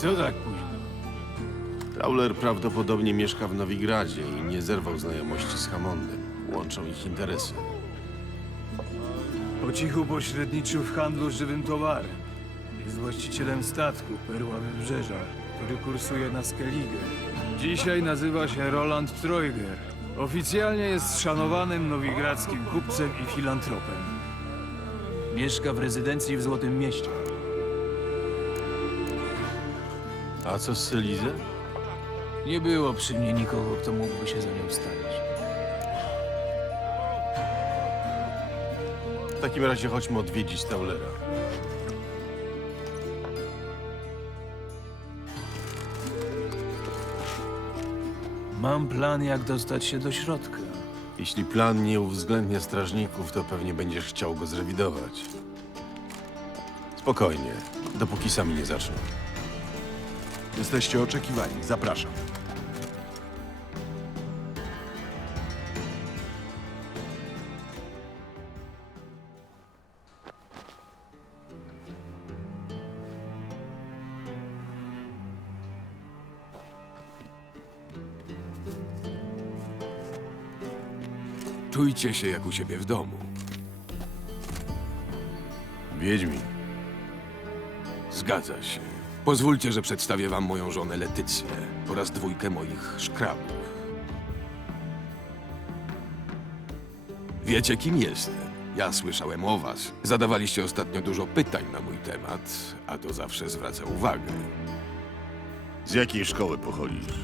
Co tak późno? Tauler prawdopodobnie mieszka w Nowigradzie i nie zerwał znajomości z Hammondem. Łączą ich interesy. Po cichu pośredniczył w handlu żywym towarem. Jest właścicielem statku Perła Wybrzeża, który kursuje na Skellige. Dzisiaj nazywa się Roland Treuger. Oficjalnie jest szanowanym nowigradzkim kupcem i filantropem. Mieszka w rezydencji w Złotym Mieście. A co z Selizę? Nie było przy mnie nikogo, kto mógłby się za nią stawić. W takim razie chodźmy odwiedzić Taulera. Mam plan, jak dostać się do środka. Jeśli plan nie uwzględnia strażników, to pewnie będziesz chciał go zrewidować. Spokojnie, dopóki sami nie zaczną. Jesteście oczekiwani. Zapraszam. Czujcie się jak u siebie w domu. Wiedźmin. Zgadza się. Pozwólcie, że przedstawię wam moją żonę Letycję oraz dwójkę moich szkrabów. Wiecie, kim jestem. Ja słyszałem o was. Zadawaliście ostatnio dużo pytań na mój temat, a to zawsze zwraca uwagę. Z jakiej szkoły pochodzisz?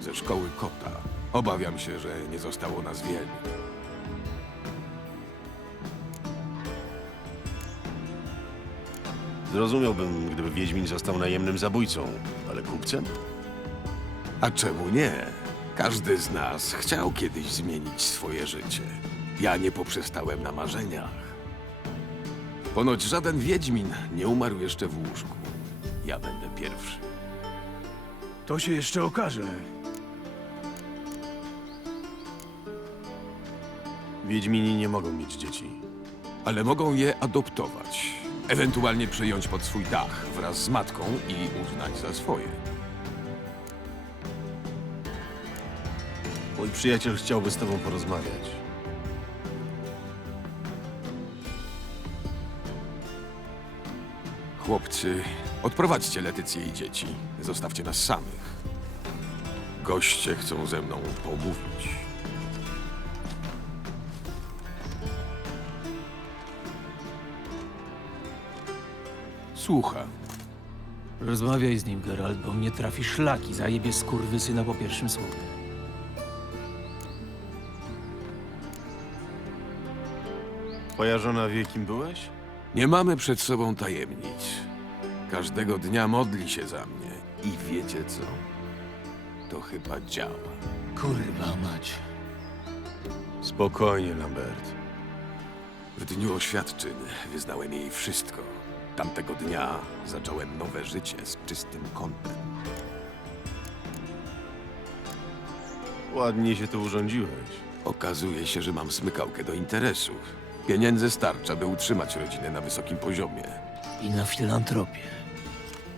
Ze szkoły kota. Obawiam się, że nie zostało nas wielu. Zrozumiałbym, gdyby Wiedźmin został najemnym zabójcą, ale kupcem? A czemu nie? Każdy z nas chciał kiedyś zmienić swoje życie. Ja nie poprzestałem na marzeniach. Ponoć żaden wiedźmin nie umarł jeszcze w łóżku. Ja będę pierwszy. To się jeszcze okaże. Wiedźmini nie mogą mieć dzieci. Ale mogą je adoptować. Ewentualnie przyjąć pod swój dach wraz z matką i uznać za swoje. Mój przyjaciel chciałby z tobą porozmawiać. Chłopcy, odprowadźcie Letycję i dzieci. Zostawcie nas samych. Goście chcą ze mną pomówić. Słucham. Rozmawiaj z nim, Geralt, bo mnie trafi szlaki, zajebie skurwysyna po pierwszym słowie. Twoja żona wie, kim byłeś? Nie mamy przed sobą tajemnic. Każdego dnia modli się za mnie. I wiecie co? To chyba działa. Kurwa mać. Spokojnie, Lambert. W dniu oświadczyn wyznałem jej wszystko. Tamtego dnia zacząłem nowe życie z czystym kątem. Ładnie się tu urządziłeś. Okazuje się, że mam smykałkę do interesów. Pieniędzy starcza, by utrzymać rodzinę na wysokim poziomie. I na filantropię.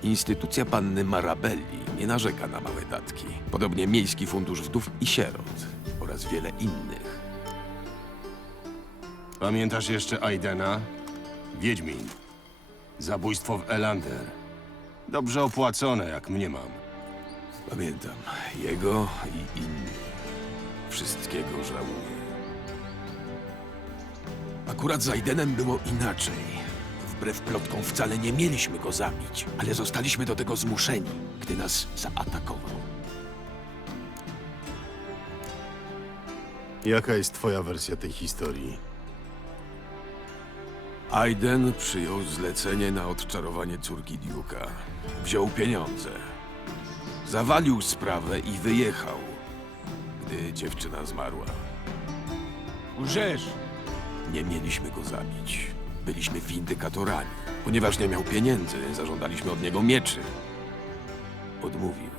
Instytucja panny Marabelli nie narzeka na małe datki. Podobnie Miejski Fundusz Wdów i Sierot oraz wiele innych. Pamiętasz jeszcze Aidena? Wiedźmin. Zabójstwo w Elander. Dobrze opłacone, jak mnie mam. Pamiętam jego i innych. Wszystkiego żałuję. Akurat z Aidenem było inaczej. Wbrew plotkom wcale nie mieliśmy go zabić, ale zostaliśmy do tego zmuszeni, gdy nas zaatakował. Jaka jest twoja wersja tej historii? Aiden przyjął zlecenie na odczarowanie córki Duke'a. Wziął pieniądze. Zawalił sprawę i wyjechał, gdy dziewczyna zmarła. Łżesz! Nie mieliśmy go zabić. Byliśmy windykatorami. Ponieważ nie miał pieniędzy, zażądaliśmy od niego mieczy. Odmówił.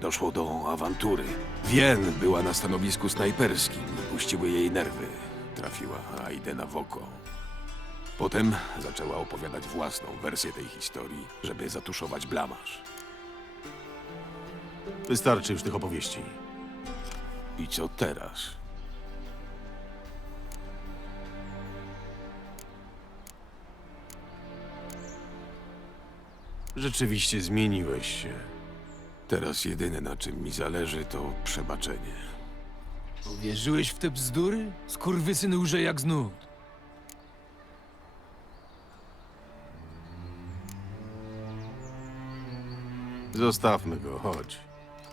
Doszło do awantury. Wien była na stanowisku snajperskim puściły jej nerwy. Trafiła Aidena w oko. Potem zaczęła opowiadać własną wersję tej historii, żeby zatuszować blamaż. Wystarczy już tych opowieści. I co teraz? Rzeczywiście zmieniłeś się. Teraz jedyne na czym mi zależy to przebaczenie. Uwierzyłeś w te bzdury? Skurwysyn łże jak znów. Zostawmy go, chodź.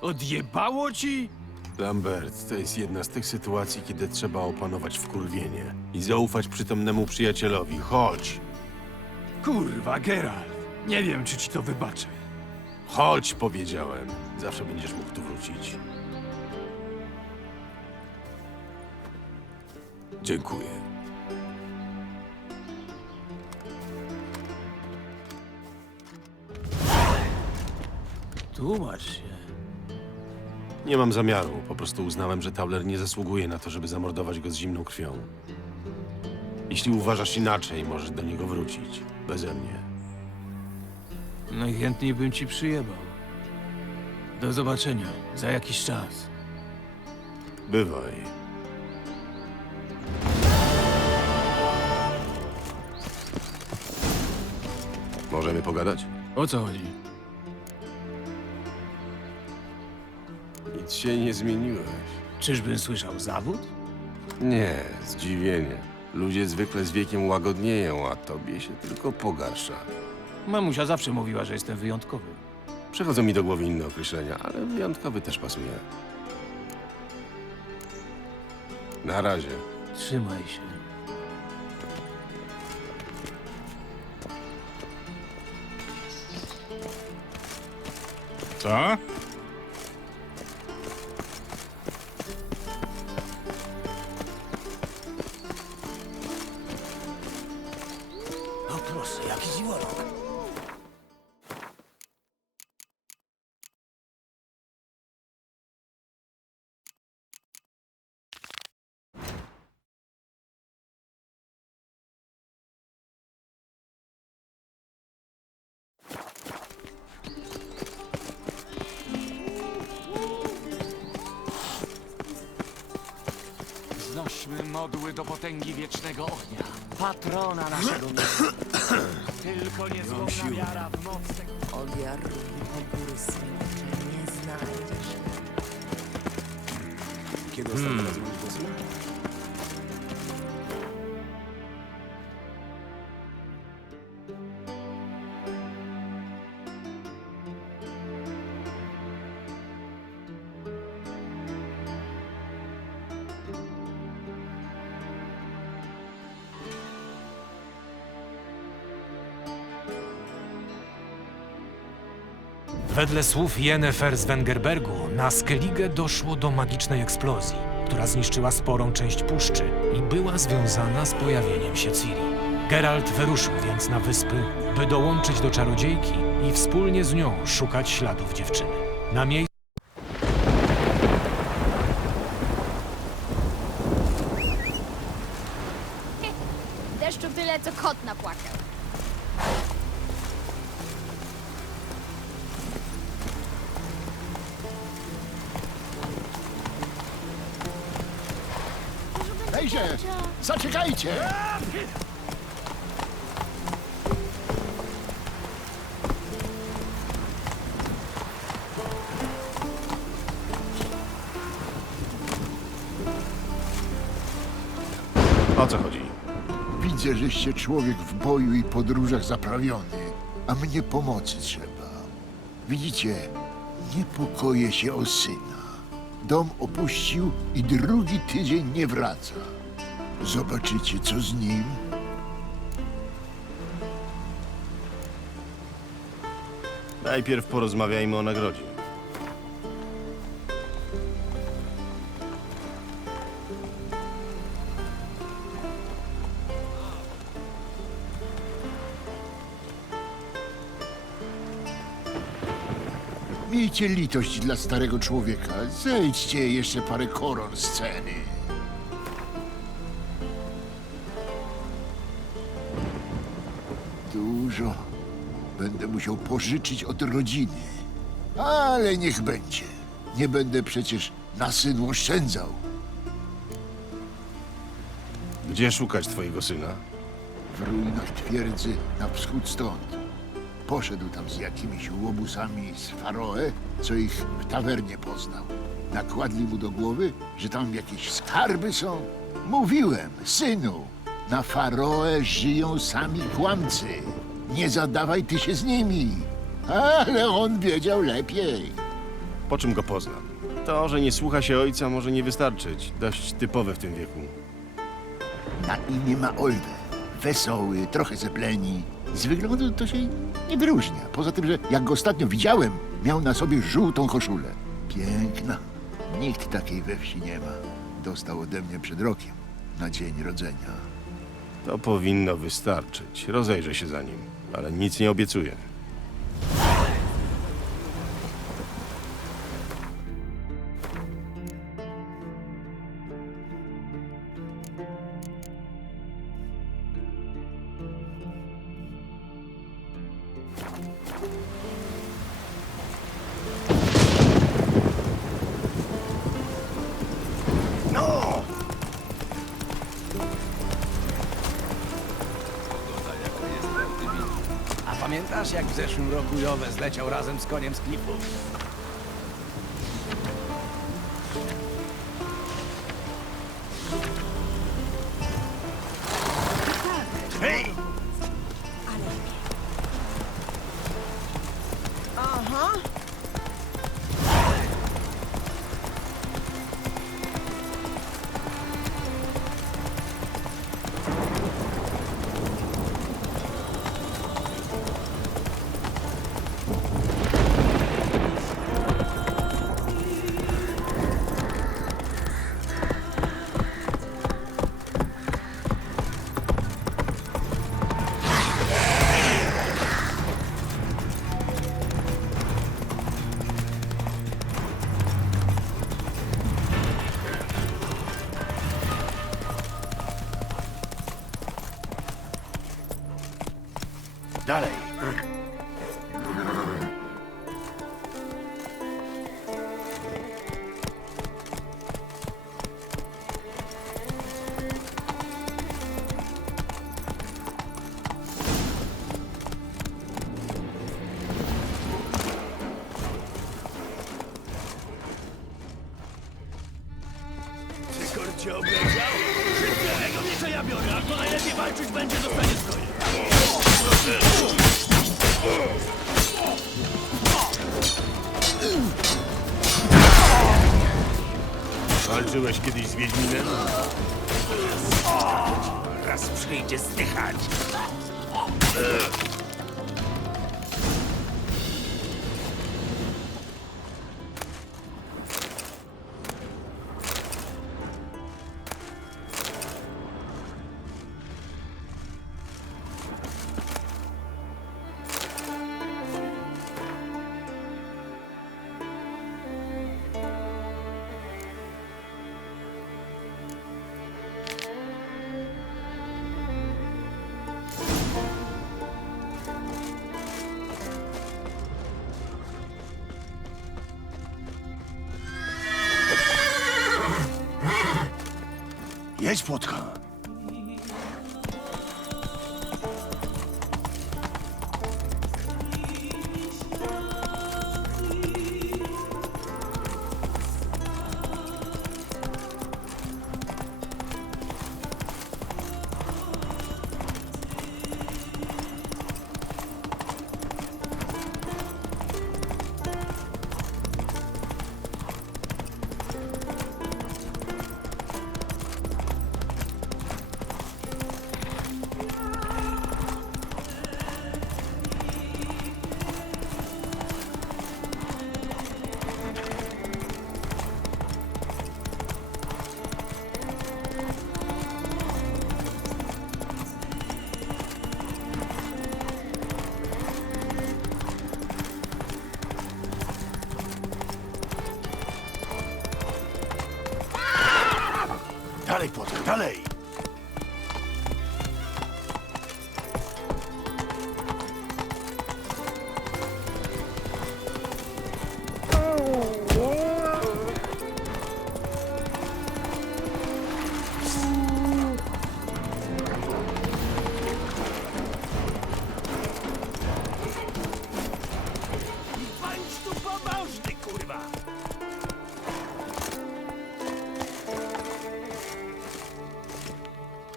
Odjebało ci? Lambert, to jest jedna z tych sytuacji, kiedy trzeba opanować wkurwienie i zaufać przytomnemu przyjacielowi. Chodź! Kurwa, Geralt. Nie wiem, czy ci to wybaczę. Chodź, powiedziałem. Zawsze będziesz mógł tu wrócić. Dziękuję. Tłumacz się. Nie mam zamiaru. Po prostu uznałem, że Tauler nie zasługuje na to, żeby zamordować go z zimną krwią. Jeśli uważasz inaczej, możesz do niego wrócić. Beze mnie. Najchętniej bym ci przyjebał. Do zobaczenia. Za jakiś czas. Bywaj. Możemy pogadać? O co chodzi? Nic się nie zmieniłeś. Czyżbym słyszał zawód? Nie, zdziwienie. Ludzie zwykle z wiekiem łagodnieją, a tobie się tylko pogarsza. Mamusia zawsze mówiła, że jestem wyjątkowy. Przychodzą mi do głowy inne określenia, ale wyjątkowy też pasuje. Na razie. Trzymaj się. Co? Proszę, jaki dziwolok. Do potęgi wiecznego ognia, patrona naszego miasta. Tylko niezłomna wiara w moc tego... Ogiar o góry smocze nie znajdziesz. Wedle słów Yennefer z Wengerbergu, na Skellige doszło do magicznej eksplozji, która zniszczyła sporą część puszczy i była związana z pojawieniem się Ciri. Geralt wyruszył więc na wyspy, by dołączyć do czarodziejki i wspólnie z nią szukać śladów dziewczyny. Na miejscu Zaczekajcie! O co chodzi? Widzę, żeście człowiek w boju i podróżach zaprawiony, a mnie pomocy trzeba. Widzicie, niepokoję się o syna. Dom opuścił i drugi tydzień nie wraca. Zobaczycie, co z nim. Najpierw porozmawiajmy o nagrodzie. Miejcie litość dla starego człowieka. Zejdźcie jeszcze parę koron z ceny. Dużo. Będę musiał pożyczyć od rodziny. Ale niech będzie. Nie będę przecież na synu oszczędzał. Gdzie szukać twojego syna? W ruinach twierdzy na wschód stąd. Poszedł tam z jakimiś łobusami z Faroe, co ich w tawernie poznał. Nakładli mu do głowy, że tam jakieś skarby są. Mówiłem, synu, na Faroe żyją sami kłamcy. Nie zadawaj ty się z nimi. Ale on wiedział lepiej. Po czym go poznam? To, że nie słucha się ojca, może nie wystarczyć. Dość typowe w tym wieku. Na imię ma Olwę. Wesoły, trochę zepleni. Z wyglądu to się nie wyróżnia. Poza tym, że jak go ostatnio widziałem, miał na sobie żółtą koszulę. Piękna. Nikt takiej we wsi nie ma. Dostał ode mnie przed rokiem, na dzień rodzenia. To powinno wystarczyć. Rozejrzę się za nim, ale nic nie obiecuję. Zeszłym roku Jowe zleciał razem z koniem z klifu? Dalej. Geç Potka.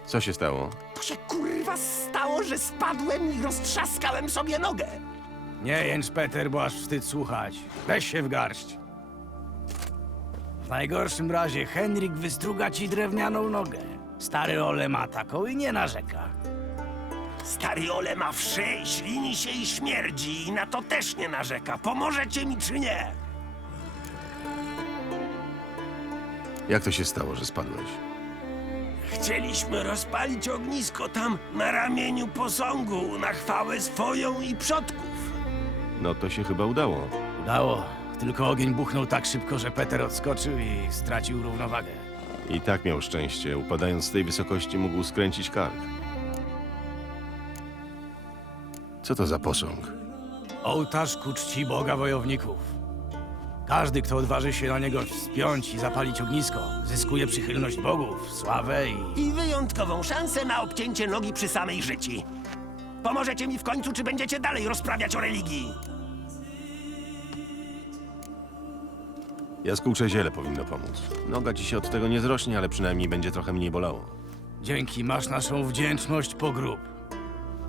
Co się stało? To się kurwa stało, że spadłem i roztrzaskałem sobie nogę. Nie jęcz, Peter, bo aż wstyd słuchać. Weź się w garść. W najgorszym razie Henryk wystruga ci drewnianą nogę. Stary Ole ma taką i nie narzeka. Stary Ole ma wszy, ślini się i śmierdzi i na to też nie narzeka. Pomożecie mi czy nie? Jak to się stało, że spadłeś? Chcieliśmy rozpalić ognisko tam na ramieniu posągu na chwałę swoją i przodków. No to się chyba udało. Udało. Tylko ogień buchnął tak szybko, że Peter odskoczył i stracił równowagę. I tak miał szczęście. Upadając z tej wysokości mógł skręcić kark. Co to za posąg? Ołtarz ku czci Boga wojowników. Każdy, kto odważy się na niego wspiąć i zapalić ognisko, zyskuje przychylność bogów, sławę i... I wyjątkową szansę na obcięcie nogi przy samej życi. Pomożecie mi w końcu, czy będziecie dalej rozprawiać o religii? Jaskółcze ziele powinno pomóc. Noga ci się od tego nie zrośnie, ale przynajmniej będzie trochę mniej bolało. Dzięki masz naszą wdzięczność po grób.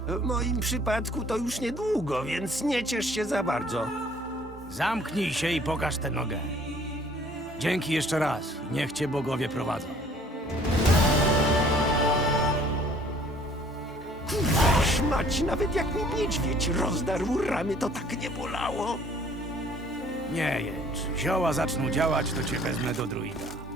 W moim przypadku to już niedługo, więc nie ciesz się za bardzo. Zamknij się i pokaż tę nogę. Dzięki jeszcze raz. Niech cię bogowie prowadzą. Szmać, nawet jak mi niedźwiedź rozdarł ramy, to tak nie bolało. Nie jęcz. Zioła zaczną działać, to cię wezmę do druida.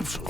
Naprzód!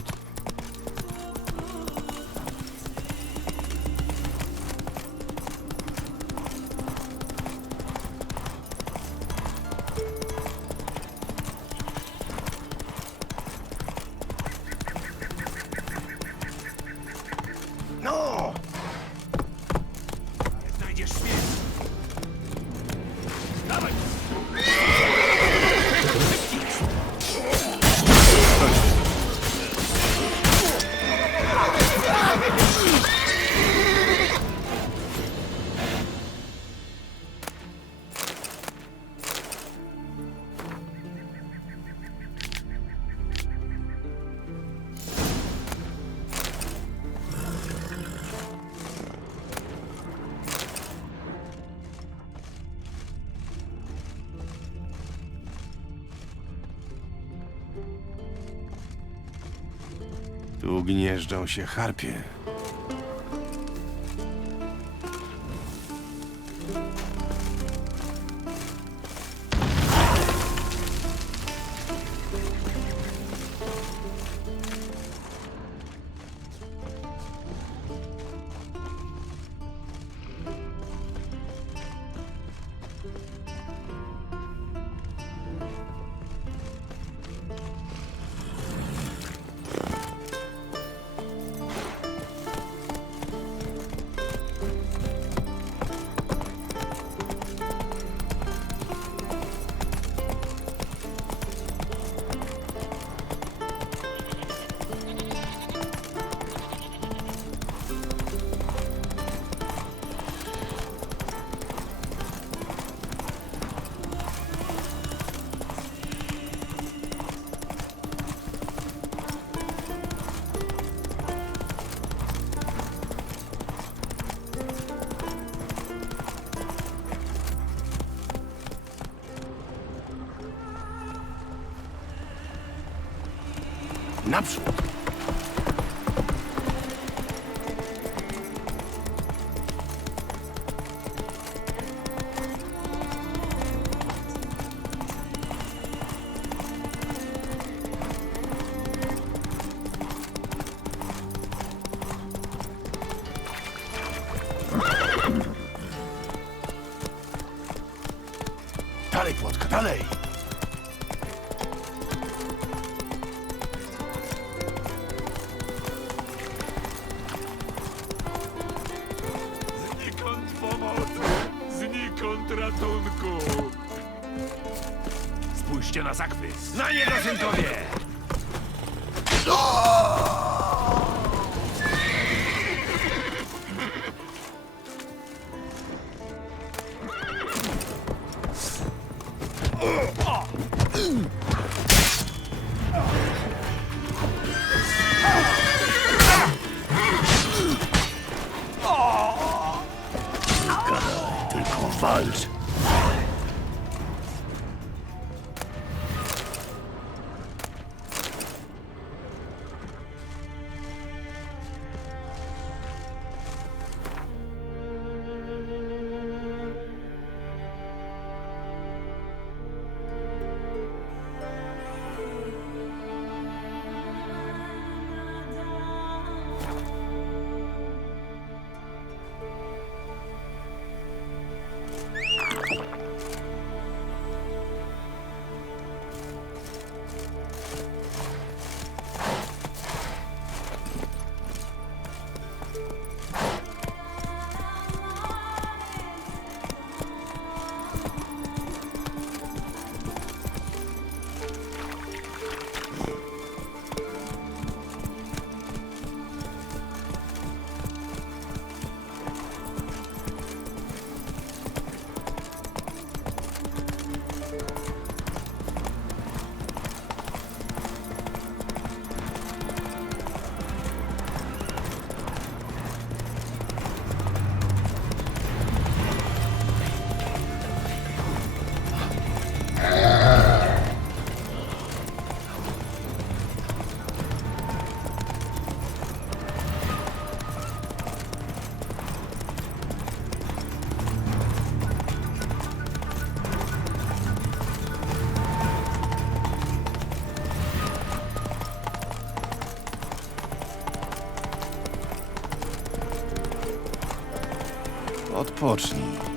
Gnieżdżą się harpie. Naprzód! Odpocznij.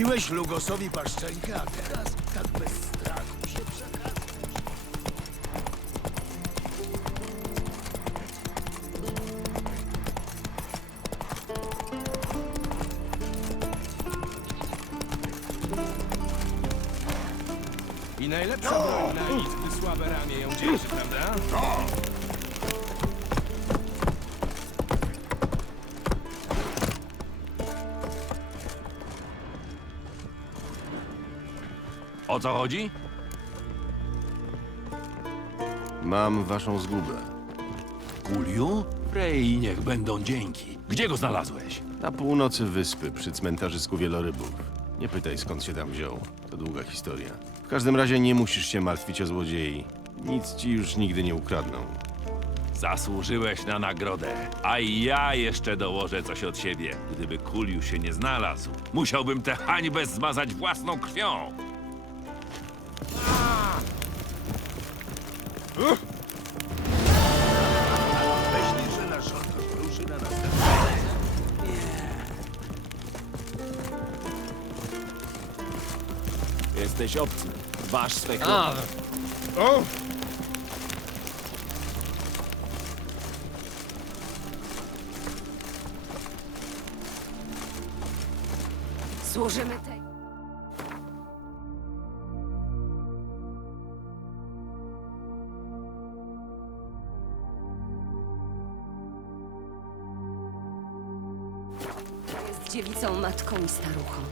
Obiłeś Lugosowi paszczenkę, a teraz tak bez strachu się przekazasz. I najlepsza broń na izby słabe ramię ją dzierży, prawda? O co chodzi? Mam waszą zgubę. Kuliu? Frej, niech będą dzięki. Gdzie go znalazłeś? Na północy wyspy, przy cmentarzysku wielorybów. Nie pytaj skąd się tam wziął. To długa historia. W każdym razie nie musisz się martwić o złodziei. Nic ci już nigdy nie ukradną. Zasłużyłeś na nagrodę, a ja jeszcze dołożę coś od siebie. Gdyby Kuliu się nie znalazł, musiałbym tę hańbę zmazać własną krwią. Myślisz, że nasz odnos ruszy na następny? Jesteś obcy. Wasz swe kłopoty. Służymy staruchą.